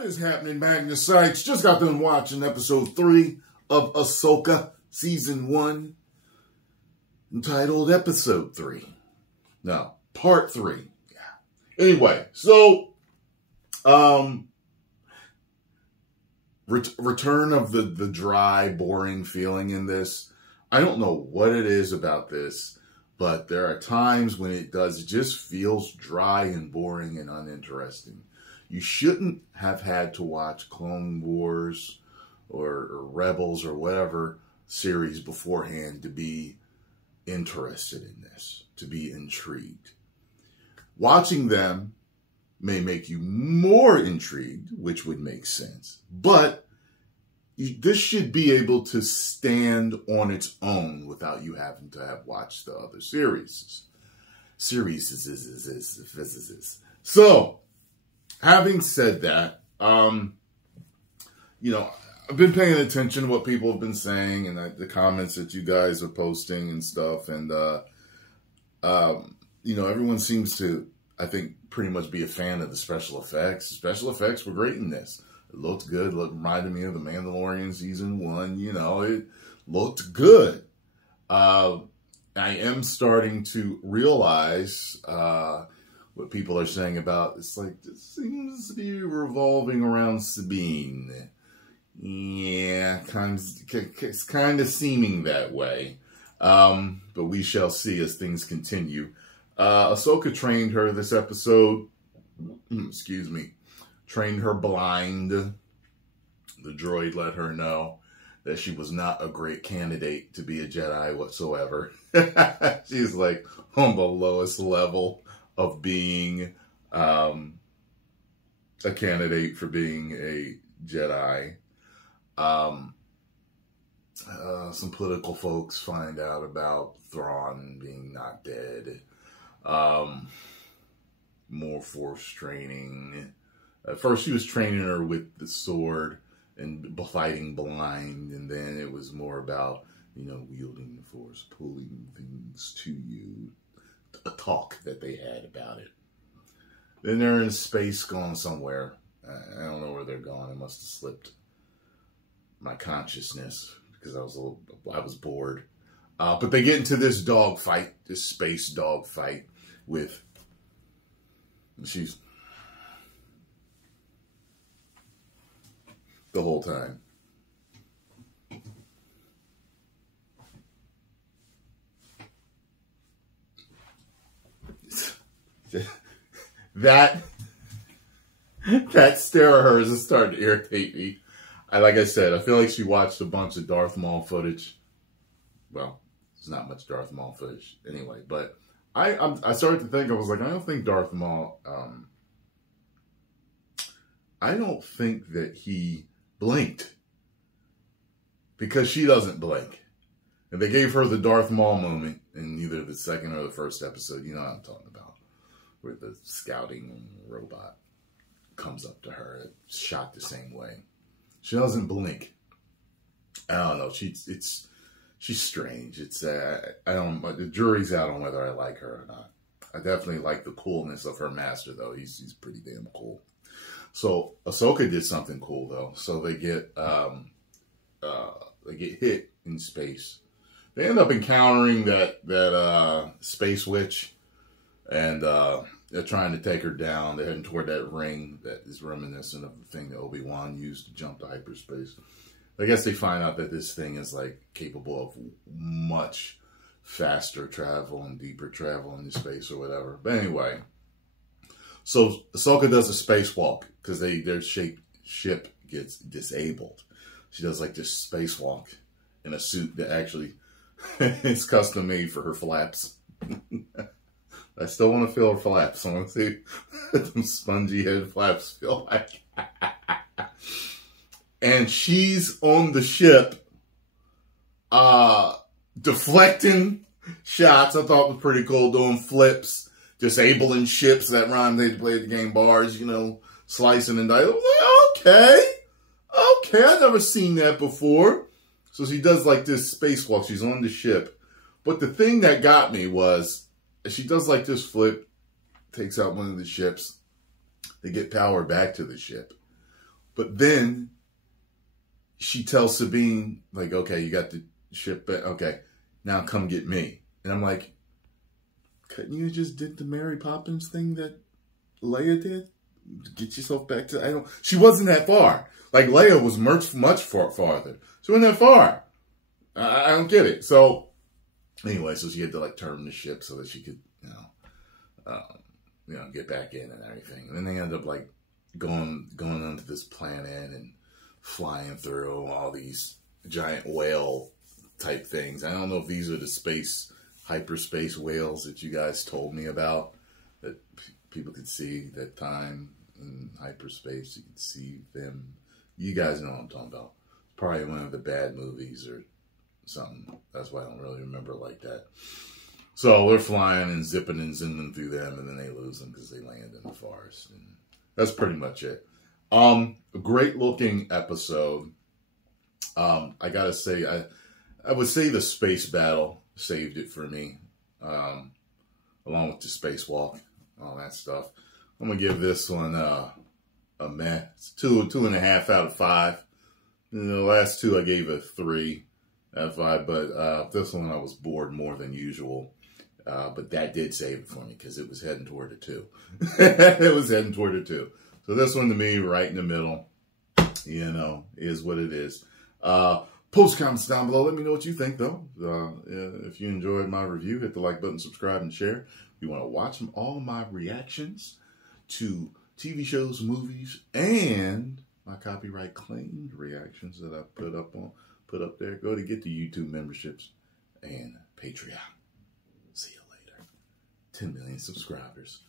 What is happening, Magnus sites? Just got done watching episode 3 of Ahsoka season 1, entitled episode 3. No, part 3. Yeah. Anyway, so return of the dry, boring feeling in this. I don't know what it is about this, but there are times when it just feels dry and boring and uninteresting. You shouldn't have had to watch Clone Wars or Rebels or whatever series beforehand to be interested in this, to be intrigued. Watching them may make you more intrigued, which would make sense, but this should be able to stand on its own without you having to have watched the other series. So, having said that, you know, I've been paying attention to what people have been saying and the comments that you guys are posting and stuff. And, you know, everyone seems to, I think, pretty much be a fan of the special effects. The special effects were great in this. It looked good. It reminded me of The Mandalorian season 1. You know, it looked good. I am starting to realize what people are saying about, it's like, it seems to be revolving around Sabine. Yeah, it's kind of seeming that way. But we shall see as things continue. Ahsoka trained her this episode. Excuse me. Trained her blind. The droid let her know that she was not a great candidate to be a Jedi whatsoever. She's like on the lowest level of being a candidate for being a Jedi. Some political folks find out about Thrawn being not dead. More Force training. At first she was training her with the sword and fighting blind, and then it was more about, you know, wielding the Force, pulling things to you. A talk that they had about it. Then they're in space going somewhere. I don't know where they're going. It must have slipped my consciousness because I was bored. But they get into this dogfight, this space dogfight with, she's the whole time. That stare of hers is starting to irritate me. Like I said, I feel like she watched a bunch of Darth Maul footage. Well, there's not much Darth Maul footage anyway, but I started to think, I was like, I don't think Darth Maul, I don't think that he blinked, because she doesn't blink. And they gave her the Darth Maul moment in either the second or the first episode. You know what I'm talking about, where the scouting robot comes up to her. It's shot the same way. She doesn't blink. I don't know. She's strange. It's the jury's out on whether I like her or not. I definitely like the coolness of her master, though. He's pretty damn cool. So Ahsoka did something cool, though. So they get hit in space. They end up encountering that space witch, and they're trying to take her down. They're heading toward that ring that is reminiscent of the thing that Obi-Wan used to jump to hyperspace. I guess they find out that this thing is like capable of much faster travel and deeper travel into space or whatever. But anyway, so Ahsoka does a spacewalk because their ship gets disabled. She does like this spacewalk in a suit that actually is custom made for her flaps. I still want to feel her flaps. I want to see what them spongy head flaps feel like. And she's on the ship, deflecting shots. I thought was pretty cool, doing flips, disabling ships. That rhyme they played the game bars, you know, slicing and dicing. I was like, okay, I've never seen that before. So she does like this spacewalk. She's on the ship. But the thing that got me was, she does like this flip, takes out one of the ships. They get power back to the ship. But then she tells Sabine, like, okay, you got the ship back. Okay, now come get me. And I'm like, couldn't you just did the Mary Poppins thing that Leia did? Get yourself back to, she wasn't that far. Like, Leia was much farther. She wasn't that far. I don't get it. So, anyway, so she had to, like, turn the ship so that she could, get back in and everything. And then they ended up, like, going onto this planet and flying through all these giant whale type things. I don't know if these are the hyperspace whales that you guys told me about, that people could see that time in hyperspace. You could see them. You guys know what I'm talking about. Probably one of the bad movies or something. That's why I don't really remember it like that. So they're flying and zipping and zooming through them, and then they lose them because they land in the forest. And that's pretty much it. A great looking episode. I gotta say, I would say the space battle saved it for me, along with the spacewalk, all that stuff. I'm gonna give this one a meh. It's 2.5 out of 5. The last two I gave a 3 out of 5, but this one I was bored more than usual. But that did save it for me because it was heading toward a 2. It was heading toward a 2. So this one to me, right in the middle, is what it is. Post comments down below. Let me know what you think, though. If you enjoyed my review, hit the like button, subscribe, and share. If you want to watch all my reactions to TV shows, movies, and my copyright claimed reactions that I put up there, go to get the YouTube memberships and Patreon. See you later. 10 million subscribers.